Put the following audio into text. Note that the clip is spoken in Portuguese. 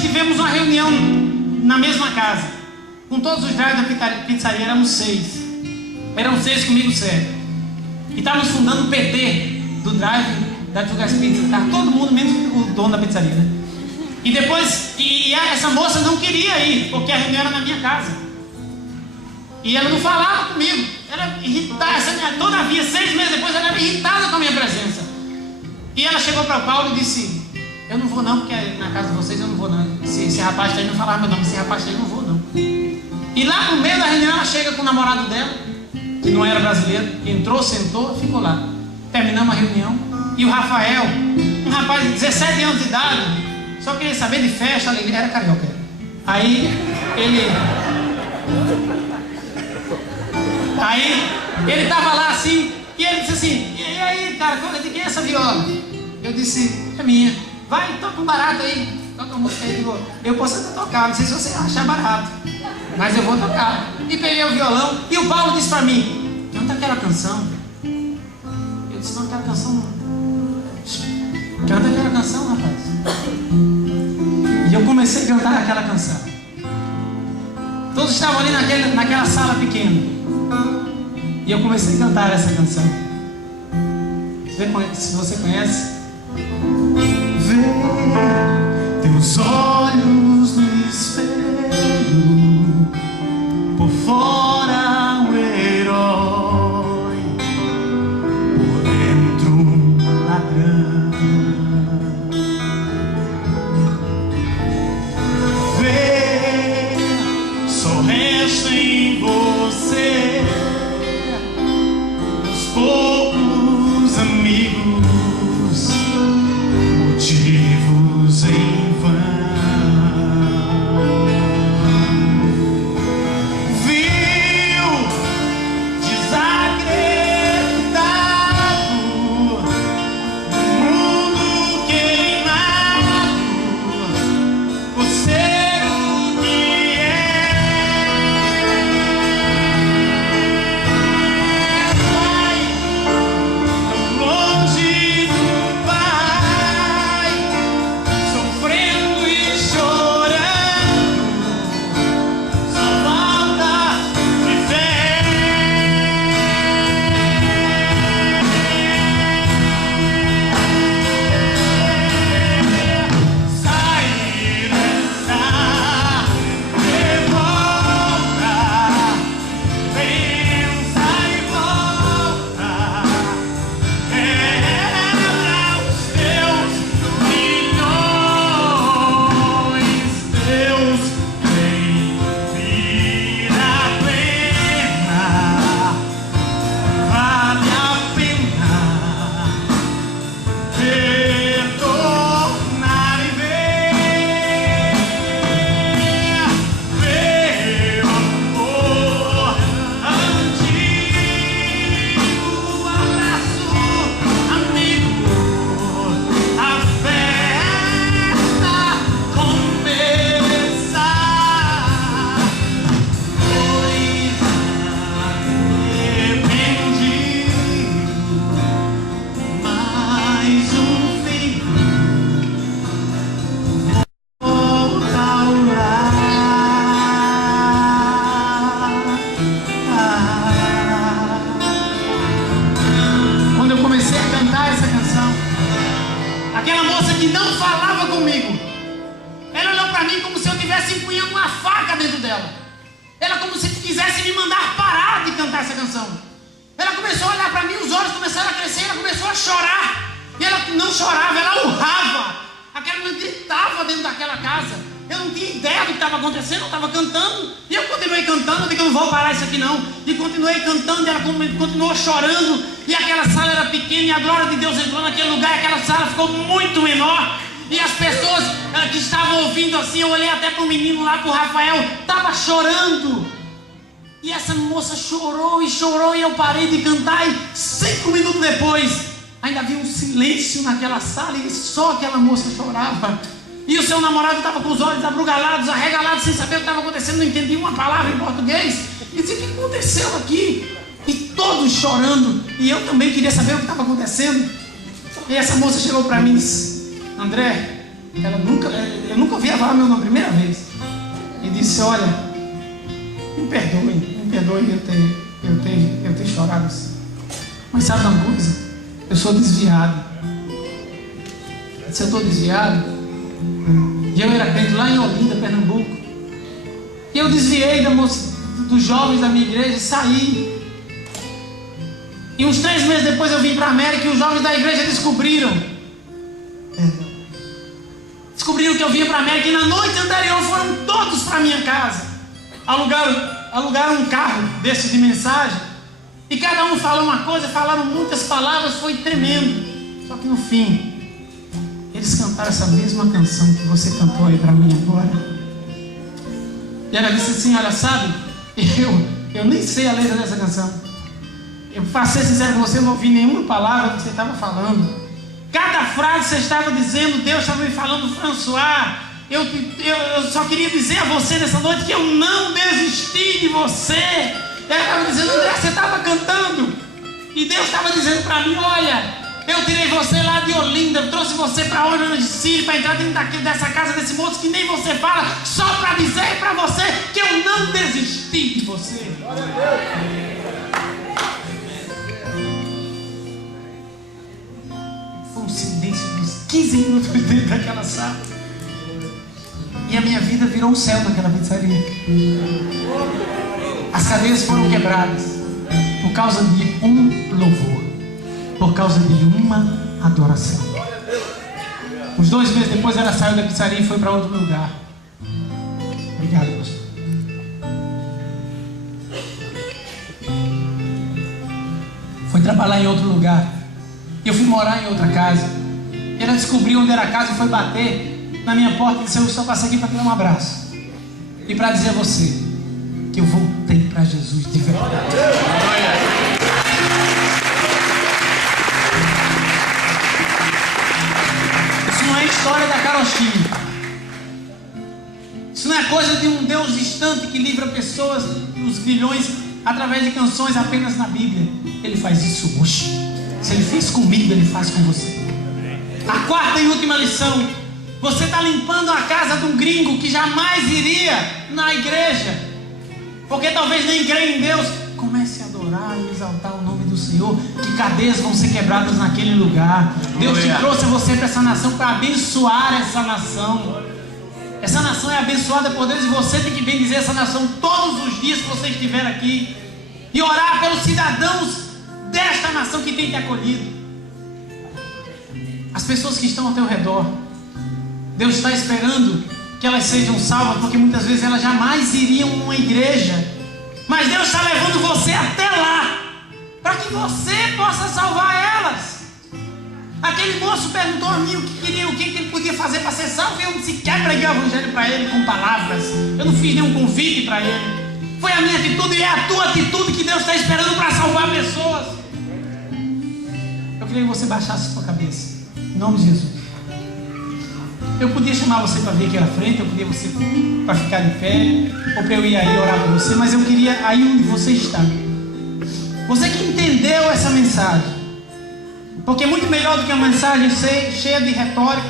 tivemos uma reunião na mesma casa, com todos os drives da pizzaria. Éramos 6. Eram 6 comigo, sério. E estávamos fundando o PT do drive da Tugas Pizza. Estava todo mundo, menos o dono da pizzaria, né? E depois, essa moça não queria ir, porque a reunião era na minha casa. E ela não falava comigo. Ela irritada, todavia, 6 meses depois, ela era irritada com a minha presença. E ela chegou para o Paulo e disse: eu não vou não, porque na casa de vocês eu não vou não. Esse rapaz está aí, não falava meu nome, esse rapaz está aí, não vou não. E lá no meio da reunião ela chega com o namorado dela, que não era brasileiro, entrou, sentou, ficou lá. Terminamos a reunião. E o Rafael, um rapaz de 17 anos de idade, só queria saber de festa, alegria, era carioca. Aí ele estava lá assim, e ele disse assim: e aí, cara, de quem é essa viola? Eu disse: é minha. Vai, toca um barato aí, toca uma música aí. Eu posso até tocar, não sei se você achar barato, mas eu vou tocar. E peguei o violão, e o Paulo disse para mim: canta aquela canção. Eu disse: não, aquela canção não. Canta aquela canção, rapaz. E eu comecei a cantar aquela canção. Todos estavam ali naquela sala pequena. E eu comecei a cantar essa canção. Se você conhece. Vê teus olhos no espelho, por fora o herói, por dentro um ladrão. Vê, só resta em você os poucos amigos, motivos em vão. Viu, desacreditado, mundo queimado, você o que vai tão longe do Pai, sofrendo e chorando, só falta viver. Sai dessa revolta, pensa e volta, quebra os teus milhões. Deus tem vida plena, vale a pena retornar e ver o amor antigo, abraço amigo, a festa começar. Pois arrependido, mais um filho volta ao lar. Quando eu comecei a cantar essa canção, aquela moça que não falava comigo, ela olhou para mim como se eu estivesse empunhando uma faca dentro dela. Ela como se quisesse me mandar parar de cantar essa canção. Ela começou a olhar para mim, os olhos começaram a crescer, ela começou a chorar. E ela não chorava, ela urrava. Aquela mulher gritava dentro daquela casa. Eu não tinha ideia do que estava acontecendo, eu estava cantando. E eu continuei cantando, eu digo: eu não vou parar isso aqui não. E continuei cantando, e ela continuou chorando. E aquela sala era pequena, e a glória de Deus entrou naquele lugar, e aquela sala ficou muito menor. E as pessoas que estavam ouvindo assim, eu olhei até para o menino lá, para o Rafael, estava chorando. E essa moça chorou, e eu parei de cantar, e 5 minutos depois, ainda havia um silêncio naquela sala, e só aquela moça chorava. E o seu namorado estava com os olhos abrugalados, arregalados, sem saber o que estava acontecendo, não entendia uma palavra em português. E disse: o que aconteceu aqui? E todos chorando, e eu também queria saber o que estava acontecendo. E essa moça chegou para mim e disse: André, eu nunca ouvi ela falar meu nome, primeira vez. E disse: olha, me perdoe eu ter chorado assim. Mas sabe uma coisa? Eu sou desviado. Se eu estou desviado, e eu era crente lá em Olinda, Pernambuco, e eu desviei dos jovens da minha igreja, saí. E uns 3 meses depois eu vim para a América e os jovens da igreja descobriram que eu vinha para a América, e na noite anterior foram todos para minha casa. Alugaram um carro desse de mensagem, e cada um falou uma coisa, falaram muitas palavras, foi tremendo. Só que no fim, eles cantaram essa mesma canção que você cantou aí para mim agora. E ela disse assim: olha, sabe, eu nem sei a letra dessa canção. Eu, para ser sincero com você, eu não ouvi nenhuma palavra que você estava falando. Cada frase que você estava dizendo, Deus estava me falando: François, eu só queria dizer a você nessa noite que eu não desisti de você. Ela estava dizendo: André, você estava cantando, e Deus estava dizendo para mim: olha, eu tirei você lá de Olinda, eu trouxe você para Orlando de Sírio, para entrar dentro dessa casa desse moço que nem você fala, só para dizer para você que eu não desisti de você. Foi um silêncio de uns 15 minutos dentro daquela sala, e a minha vida virou um céu naquela pizzaria. As cadeias foram quebradas por causa de um louvor, por causa de uma adoração. Uns 2 meses depois ela saiu da pizzaria e foi para outro lugar. Obrigado, pastor. Foi trabalhar em outro lugar. Eu fui morar em outra casa. Ela descobriu onde era a casa e foi bater na minha porta e disse: eu só passei aqui para te dar um abraço e para dizer a você que eu voltei para Jesus de verdade. Isso não é história da carochinha. Isso não é coisa de um Deus distante que livra pessoas dos grilhões através de canções apenas na Bíblia. Ele faz isso hoje. Se Ele fez comigo, Ele faz com você. A quarta e última lição: você está limpando a casa de um gringo que jamais iria na igreja, porque talvez nem creia em Deus. Comece a adorar e exaltar o nome do Senhor, que cadeias vão ser quebradas naquele lugar. Deus te trouxe você para essa nação para abençoar essa nação. Essa nação é abençoada por Deus, e você tem que bendizer essa nação todos os dias que você estiver aqui, e orar pelos cidadãos desta nação que tem te acolhido, as pessoas que estão ao teu redor. Deus está esperando que elas sejam salvas, porque muitas vezes elas jamais iriam a uma igreja, mas Deus está levando você até lá, para que você possa salvar elas. Aquele moço perguntou a mim o que ele podia fazer para ser salvo, e eu sequer preguei o evangelho para ele com palavras. Eu não fiz nenhum convite para ele. Foi a minha atitude e é a tua atitude que Deus está esperando para salvar pessoas. Eu queria que você baixasse a sua cabeça, em nome de Jesus. Eu podia chamar você para vir aqui à frente, eu podia você para ficar de pé, ou para eu ir aí orar por você, mas eu queria aí onde você está. Você que entendeu essa mensagem, porque é muito melhor do que uma mensagem cheia de retórica.